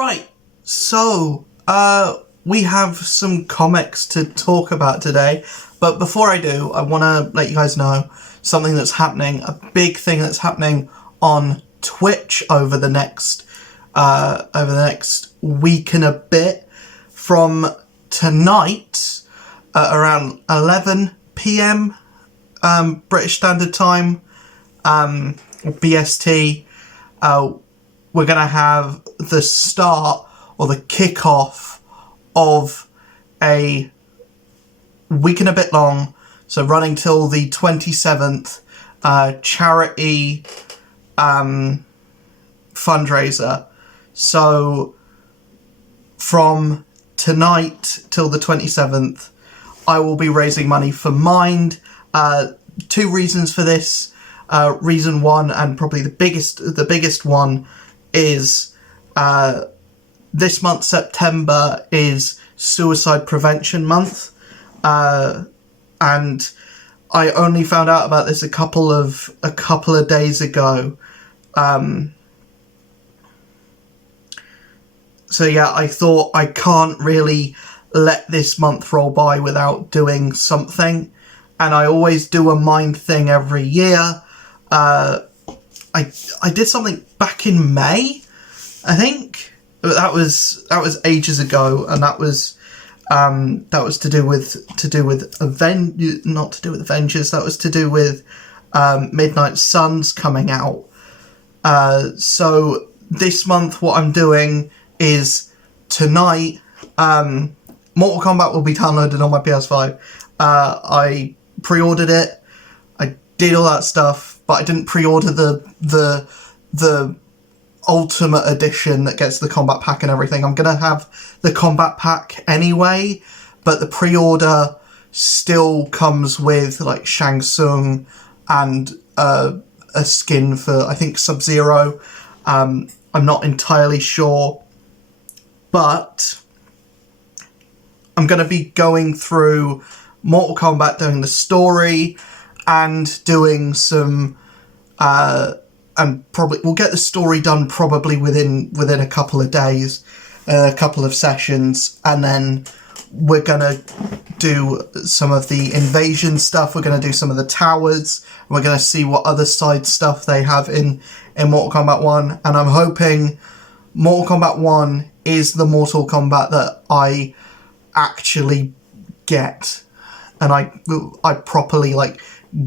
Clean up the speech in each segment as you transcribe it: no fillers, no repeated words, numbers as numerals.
Right, so, we have some comics to talk about today, but before I do, I want to let you guys know something that's happening, a big thing that's happening on Twitch over the next week and a bit. From tonight, around 11 p.m. British Standard Time, BST, we're going to have the start or the kickoff of a week and a bit long, so running till the 27th, charity fundraiser. So from tonight till the 27th, I will be raising money for Mind. Two reasons for this. Reason one, and probably the biggest one, is this month, September, is Suicide Prevention Month, and I only found out about this a couple of days ago. So yeah, I thought I can't really let this month roll by without doing something, and I always do a Mind thing every year. I did something back in May, I think. That was ages ago, and that was to do with not to do with Avengers. That was to do with Midnight Suns coming out. So this month, what I'm doing is tonight. Mortal Kombat will be downloaded on my PS5. I pre-ordered it. I did all that stuff. But I didn't pre-order the Ultimate Edition that gets the combat pack and everything. I'm gonna have the combat pack anyway, but the pre-order still comes with like Shang Tsung and a skin for, I think, Sub-Zero. I'm not entirely sure, but I'm gonna be going through Mortal Kombat, doing the story and doing some and probably we'll get the story done probably within a couple of days, a couple of sessions, and then we're gonna do some of the invasion stuff. We're gonna do some of the towers. We're gonna see what other side stuff they have in Mortal Kombat 1, and I'm hoping Mortal Kombat 1 is the Mortal Kombat that I actually get, and I properly like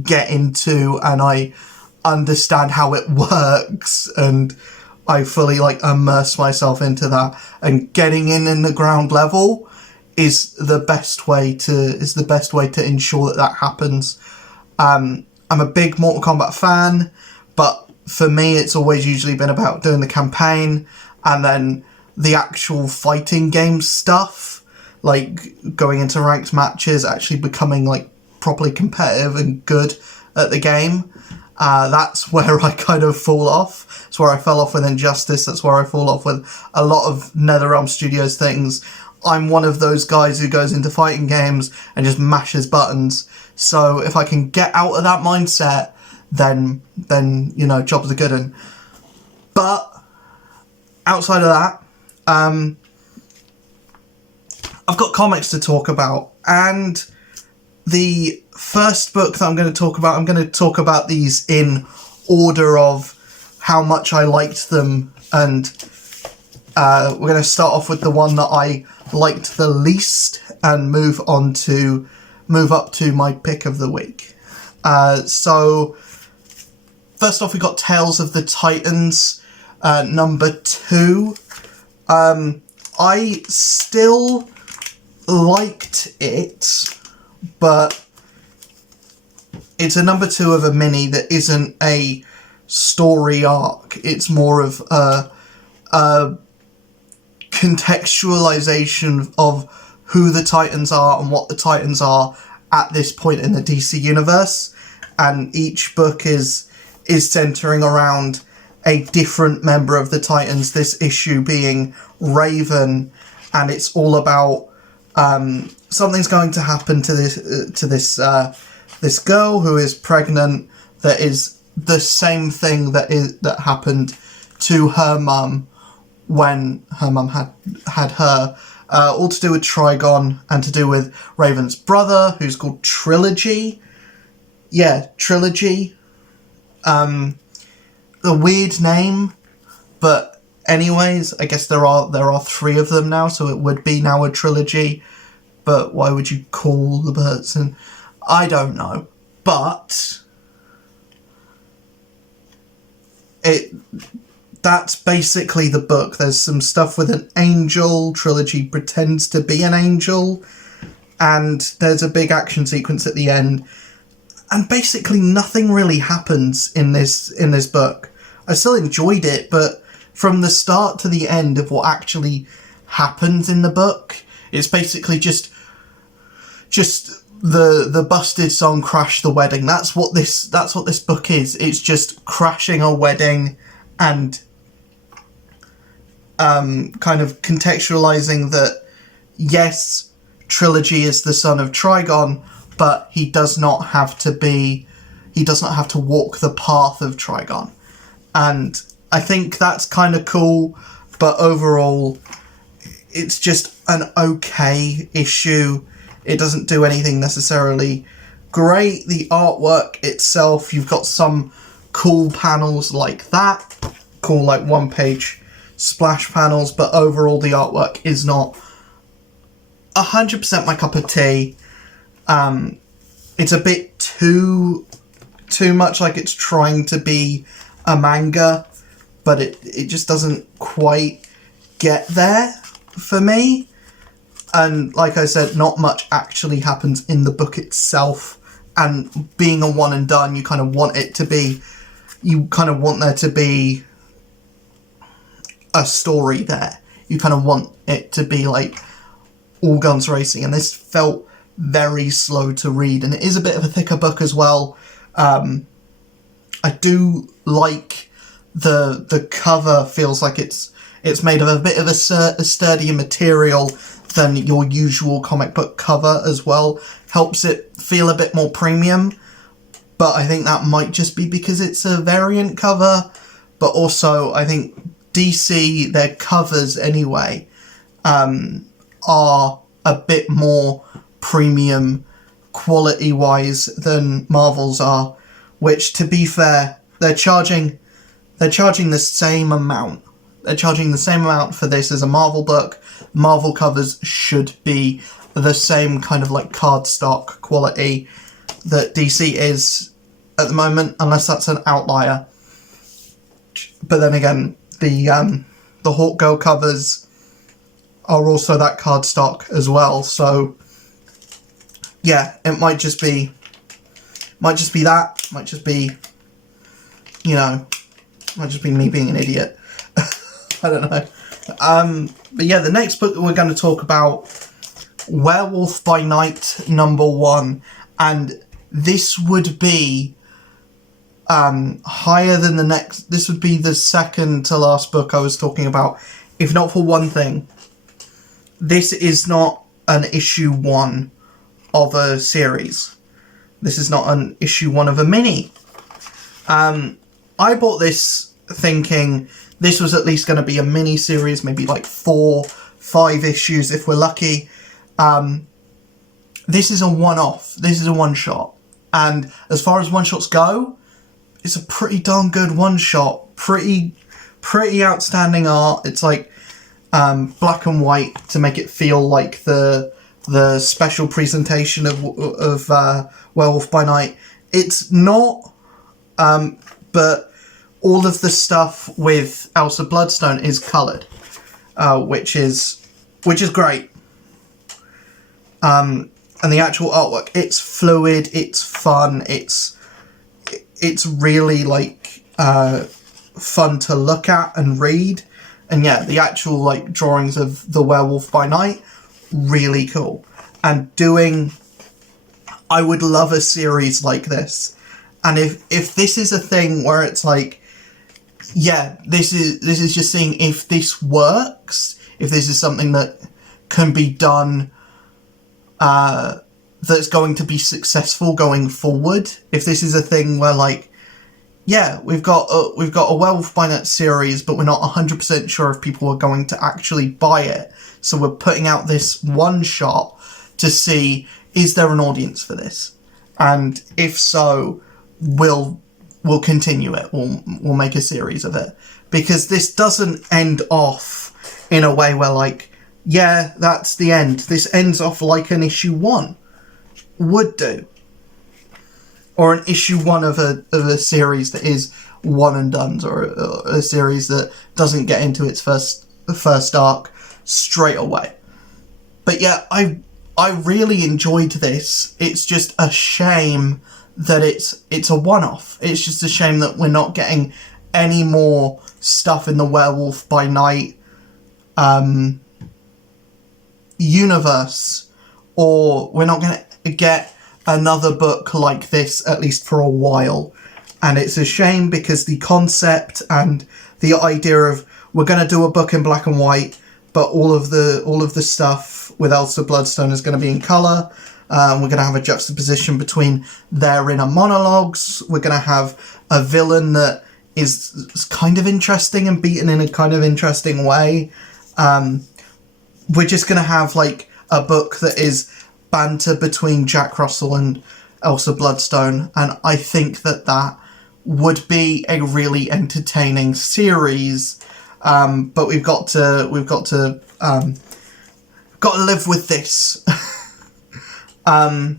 get into, and I understand how it works, and I fully like immerse myself into that, and getting in the ground level is the best way to ensure that happens. I'm a big Mortal Kombat fan, but for me it's always usually been about doing the campaign and then the actual fighting game stuff, like going into ranked matches, actually becoming like properly competitive and good at the game. That's where I kind of fall off. That's where I fell off with Injustice. That's where I fall off with a lot of NetherRealm Studios things. I'm one of those guys who goes into fighting games and just mashes buttons. So if I can get out of that mindset, then you know, jobs are good. And but outside of that, I've got comics to talk about, and the first book that I'm going to talk about these in order of how much I liked them, and we're going to start off with the one that I liked the least and move up to my pick of the week. So first off, we got Tales of the Titans, number 2. I still liked it, but it's a number 2 of a mini that isn't a story arc. It's more of a contextualization of who the Titans are and what the Titans are at this point in the DC universe, and each book is centering around a different member of the Titans, this issue being Raven, and it's all about something's going to happen to this girl who is pregnant, that is the same thing that happened to her mum when her mum had her. All to do with Trigon and to do with Raven's brother, who's called Trilogy. Yeah, Trilogy. A weird name, but anyways, I guess there are 3 of them now, so it would be now a trilogy. But why would you call the person? I don't know. But that's basically the book. There's some stuff with an angel. Trilogy pretends to be an angel. And there's a big action sequence at the end. And basically nothing really happens in this book. I still enjoyed it, but from the start to the end of what actually happens in the book, it's basically just the busted song "Crash the Wedding." That's what this book is. It's just crashing a wedding and kind of contextualizing that, yes, Trilogy is the son of Trigon, but he does not have to walk the path of Trigon. And I think that's kind of cool, but overall, it's just an okay issue. It doesn't do anything necessarily great. The artwork itself, you've got some cool panels like that, cool like one-page splash panels, but overall the artwork is not 100% my cup of tea. It's a bit too much like it's trying to be a manga, but it just doesn't quite get there for me. And like I said, not much actually happens in the book itself, and being a one and done, you kind of want there to be a story there. You kind of want it to be like all guns racing, and this felt very slow to read, and it is a bit of a thicker book as well. I do like the cover. Feels like it's made of a bit of a sturdier material than your usual comic book cover as well. Helps it feel a bit more premium, but I think that might just be because it's a variant cover. But also, I think DC, their covers anyway, are a bit more premium quality-wise than Marvel's are, which, to be fair, they're charging the same amount. They're charging the same amount for this as a Marvel book. Marvel covers should be the same kind of like cardstock quality that DC is at the moment, unless that's an outlier. But then again, the Hawk Girl covers are also that cardstock as well. So yeah, it might just be that. Might just be, might just be me being an idiot. I don't know. But yeah, the next book that we're going to talk about, Werewolf by Night #1, and this would be higher than the next. This would be the second to last book I was talking about, if not for one thing. This is not an issue 1 of a series. This is not an issue 1 of a mini. I bought this thinking this was at least going to be a mini series, maybe like 4-5 issues if we're lucky. This is a one-off. This is a one-shot. And as far as one-shots go, it's a pretty darn good one-shot. Pretty outstanding art. It's like black and white to make it feel like the special presentation of Werewolf by Night. It's not, but all of the stuff with Elsa Bloodstone is coloured, which is great. And the actual artwork, it's fluid, it's fun, it's really like fun to look at and read. And yeah, the actual like drawings of the Werewolf by Night, really cool. And I would love a series like this. And if this is a thing where it's like, yeah, this is just seeing if this works, if this is something that can be done, that's going to be successful going forward. If this is a thing where like, yeah, we've got a Werewolf by Night series, but we're not 100% sure if people are going to actually buy it. So we're putting out this one shot to see, is there an audience for this? And if so, we'll continue it. We'll make a series of it, because this doesn't end off in a way where, like, yeah, that's the end. This ends off like an issue 1 would do, or an issue 1 of a series that is one and done, or a series that doesn't get into its first arc straight away. But yeah, I really enjoyed this. It's just a shame that it's a one-off. It's just a shame that we're not getting any more stuff in the Werewolf by Night universe, or we're not going to get another book like this, at least for a while. And it's a shame, because the concept and the idea of, we're going to do a book in black and white, but all of the stuff with Elsa Bloodstone is going to be in colour. We're going to have a juxtaposition between their inner monologues. We're going to have a villain that is kind of interesting and beaten in a kind of interesting way. We're just going to have, like, a book that is banter between Jack Russell and Elsa Bloodstone, and I think that would be a really entertaining series. But we've got to live with this. I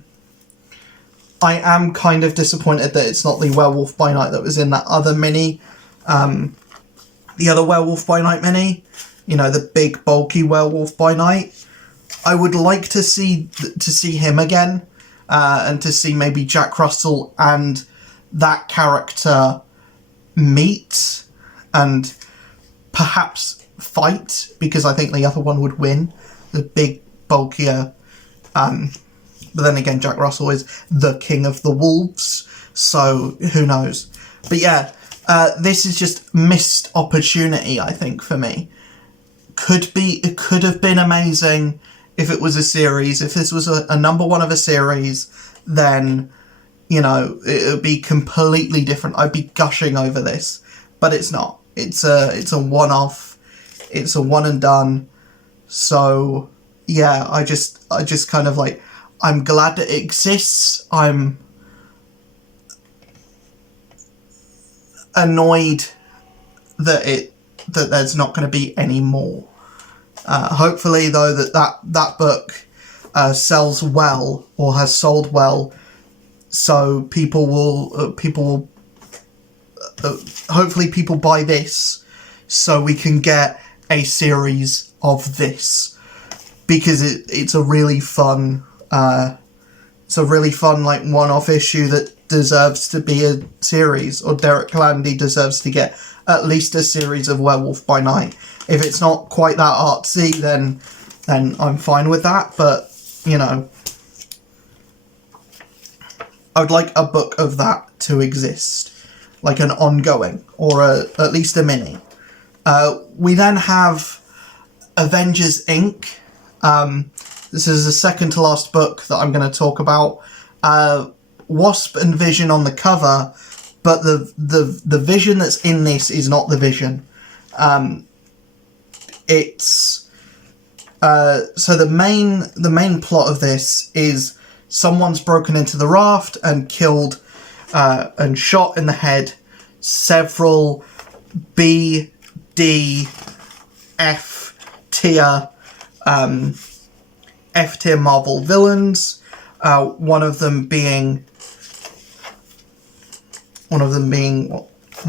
am kind of disappointed that it's not the Werewolf by Night that was in that other mini, the other Werewolf by Night mini, you know, the big bulky Werewolf by Night. I would like to see him again, and to see maybe Jack Russell and that character meet and perhaps fight, because I think the other one would win, the big bulkier. But then again, Jack Russell is the king of the wolves, so who knows. But yeah, this is just missed opportunity, I think, for me. It could have been amazing if it was a series. If this was a number 1 of a series, then, you know, it would be completely different. I'd be gushing over this, but it's not. It's a one-off. It's a one and done. So yeah, I just kind of, like, I'm glad that it exists. I'm annoyed that there's not going to be any more. Hopefully, though, that book sells well, or has sold well, so people will hopefully people buy this, so we can get a series of this, because it's a really fun like one-off issue that deserves to be a series, or Derek Landy deserves to get at least a series of Werewolf by Night. If it's not quite that artsy, then I'm fine with that, but, you know, I would like a book of that to exist, like an ongoing, or at least a mini. We then have Avengers Inc. This is the second to last book that I'm going to talk about. Wasp and Vision on the cover, but the Vision that's in this is not the Vision. It's so the main plot of this is someone's broken into the raft and killed and shot in the head several B, D, F tier Marvel villains. One of them being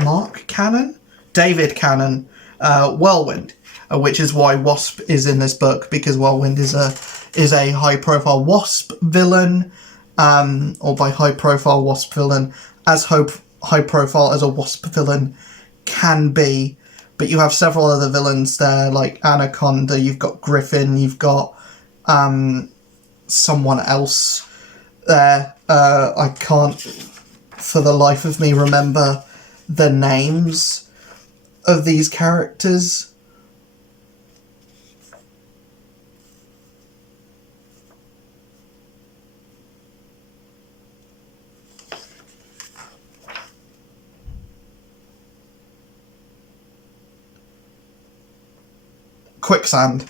Mark Cannon? David Cannon, Whirlwind, which is why Wasp is in this book, because Whirlwind is a high-profile Wasp villain, or by high-profile Wasp villain, as high-profile as a Wasp villain can be. But you have several other villains there, like Anaconda, you've got Griffin, you've got someone else there. I can't, for the life of me, remember the names of these characters. Quicksand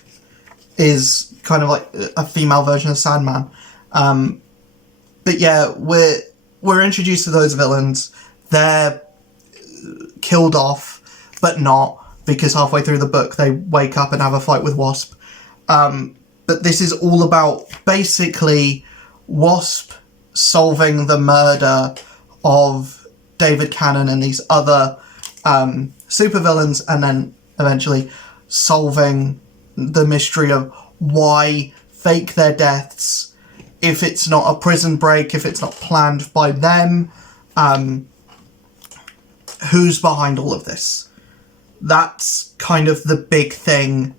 is kind of like a female version of Sandman. But yeah, we're introduced to those villains. They're killed off, but not, because halfway through the book they wake up and have a fight with Wasp. But this is all about basically Wasp solving the murder of David Cannon and these other supervillains, and then eventually solving the mystery of why fake their deaths, if it's not a prison break, if it's not planned by them, who's behind all of this. That's kind of the big thing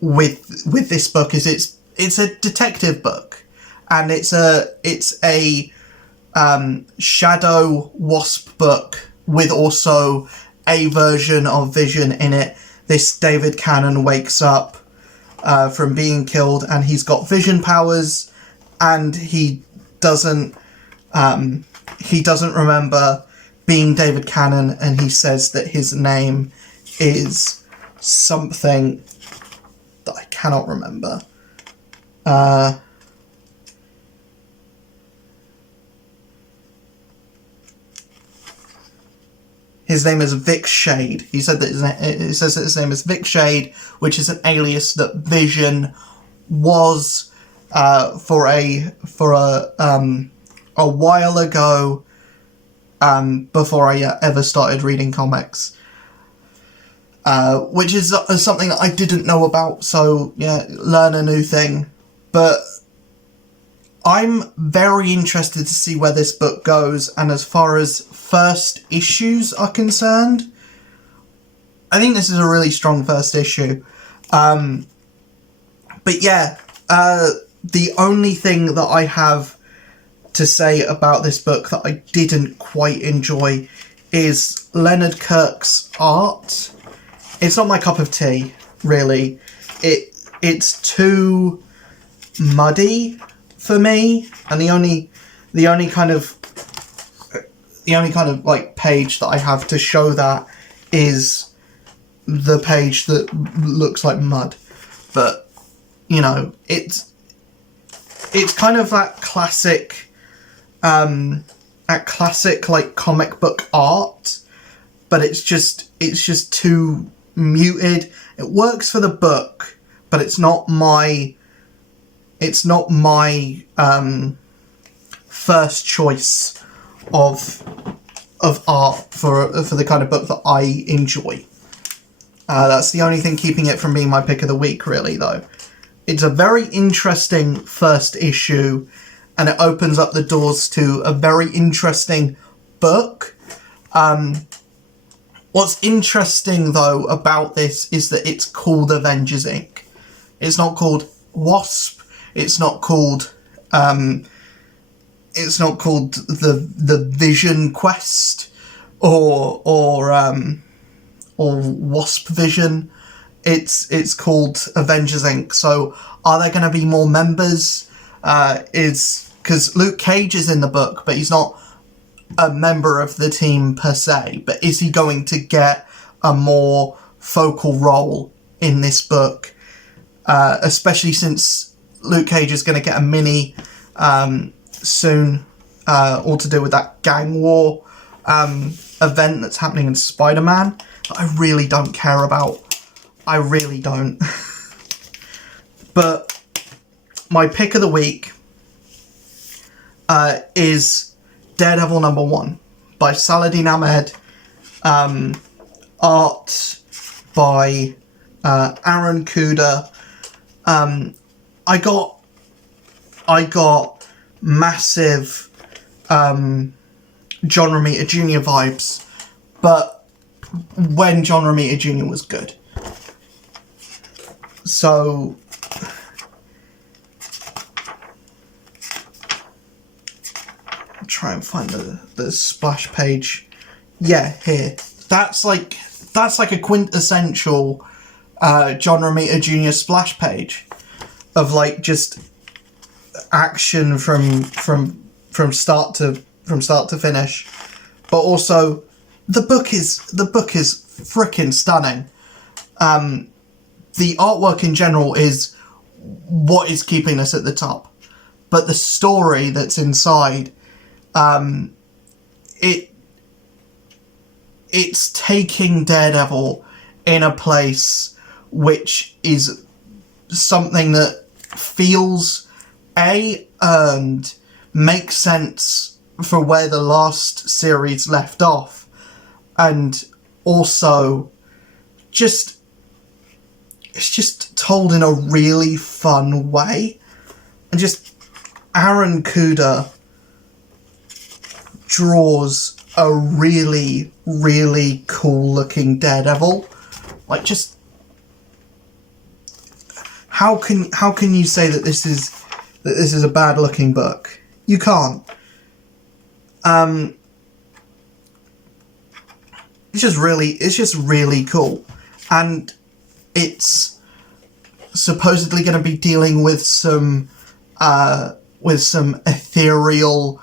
with this book, is it's a detective book, and it's a Shadow Wasp book with also a version of Vision in it. This David Cannon wakes up from being killed, and he's got Vision powers, and he doesn't remember being David Cannon, and he says that his name is something that I cannot remember. His name is Vic Shade. He said that it says that his name is Vic Shade, which is an alias that Vision was for a while ago, before I ever started reading comics. Which is something that I didn't know about, so yeah, learn a new thing. But I'm very interested to see where this book goes, and as far as first issues are concerned, I think this is a really strong first issue. But yeah, the only thing that I have to say about this book that I didn't quite enjoy is Leonard Kirk's art. It's not my cup of tea, really. It's too muddy for me, and the only kind of like page that I have to show that is the page that looks like mud. But you know, it's kind of that classic like comic book art, but it's just too muted. It works for the book, but it's not my first choice of art for the kind of book that I enjoy. That's the only thing keeping it from being my pick of the week, really, though. It's a very interesting first issue, and it opens up the doors to a very interesting book. What's interesting, though, about this is that it's called Avengers Inc. It's not called Wasp. It's not called the Vision Quest or Wasp Vision. It's called Avengers Inc. So are there going to be more members? Because Luke Cage is in the book, but he's not a member of the team per se. But is he going to get a more focal role in this book? Especially since Luke Cage is going to get a mini soon, all to do with that gang war event that's happening in Spider-Man that I really don't care about. I really don't. But my pick of the week is Daredevil #1 by Saladin Ahmed, art by Aaron Kuda. I got massive John Romita Jr. vibes, but when John Romita Jr. was good. So I'll try and find the splash page. Yeah, here. That's like a quintessential John Romita Jr. splash page of like just action from start to finish, but also the book is freaking stunning. the artwork in general is what is keeping us at the top, but the story that's inside, it's taking Daredevil in a place which is something that feels earned, makes sense for where the last series left off, and also it's just told in a really fun way. And just Aaron Kuder draws a really, really cool looking Daredevil. Like, just how can you say that this is a bad looking book? You can't. It's just really cool, and it's supposedly going to be dealing with some ethereal,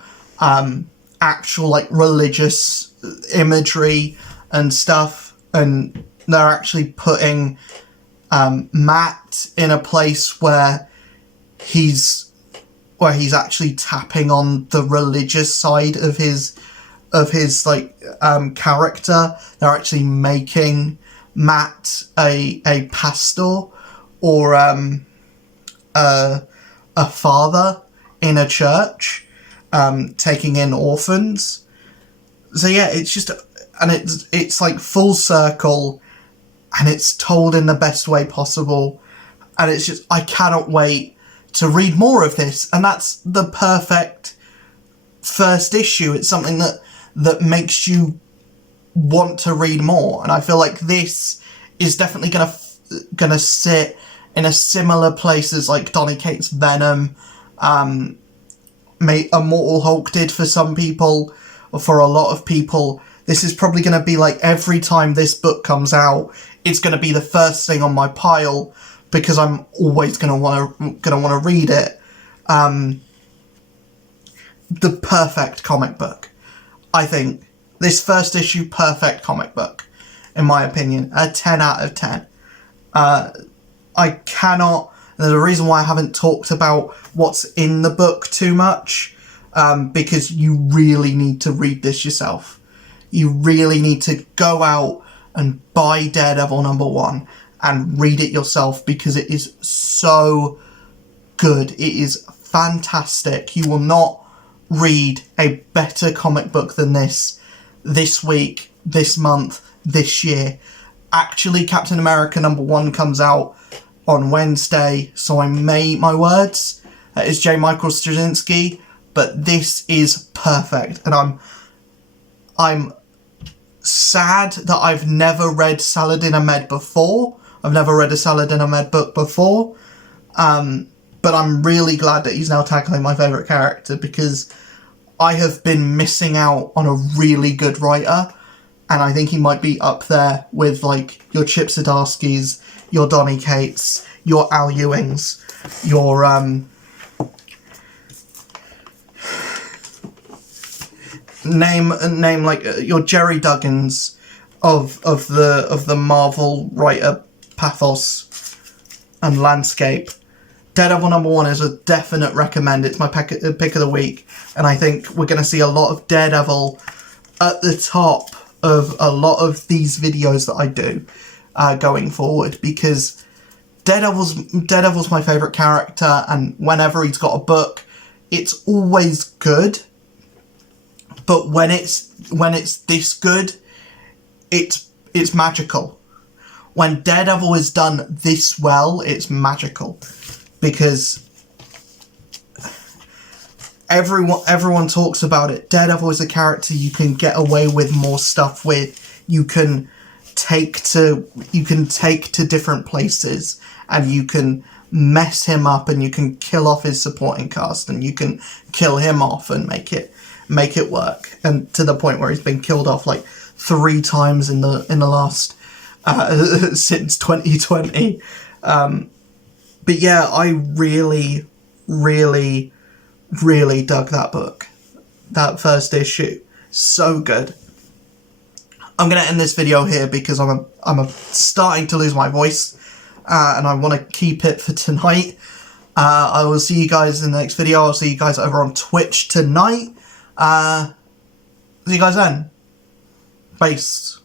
actual, like, religious imagery and stuff, and they're actually putting Matt in a place where he's actually tapping on the religious side of his character. They're actually making Matt a pastor or a father in a church, taking in orphans. So yeah, it's just, and it's like full circle, and it's told in the best way possible, and it's just, I cannot wait to read more of this. And that's the perfect first issue. It's something that makes you want to read more, and I feel like this is definitely gonna sit in a similar place as like Donny Cates' Venom, Immortal Hulk did for some people, or for a lot of people. This is probably going to be like, every time this book comes out, it's going to be the first thing on my pile, because I'm always going to want to read it. The perfect comic book. I think this first issue, perfect comic book, in my opinion. A 10 out of 10. I cannot... There's a reason why I haven't talked about what's in the book too much, because you really need to read this yourself. You really need to go out and buy Daredevil #1 and read it yourself, because it is so good. It is fantastic. You will not read a better comic book than this week, this month, this year. Actually, Captain America #1 comes out on Wednesday, so I may eat my words. It's J. Michael Straczynski, but this is perfect, and I'm sad that I've never read Saladin Ahmed before. I've never read a Saladin Ahmed book before, but I'm really glad that he's now tackling my favourite character, because I have been missing out on a really good writer, and I think he might be up there with, like, your Chip Zdarsky's, your Donny Cates, your Al Ewings, your name like your Jerry Duggans of the Marvel writer pathos and landscape. Daredevil #1 is a definite recommend. It's my pick of the week, and I think we're going to see a lot of Daredevil at the top of a lot of these videos that I do going forward, because Daredevil's my favourite character, and whenever he's got a book, it's always good. But when it's this good, it's magical. When Daredevil is done this well, it's magical, because everyone talks about it. Daredevil is a character you can get away with more stuff with. You can take to different places, and you can mess him up, and you can kill off his supporting cast, and you can kill him off and make it work, and to the point where he's been killed off like 3 times in the last since 2020. But yeah, I really, really, really dug that book, that first issue. So good. I'm gonna end this video here because I'm starting to lose my voice. and I want to keep it for tonight. I will see you guys in the next video. I'll see you guys over on Twitch tonight. See you guys then. Peace.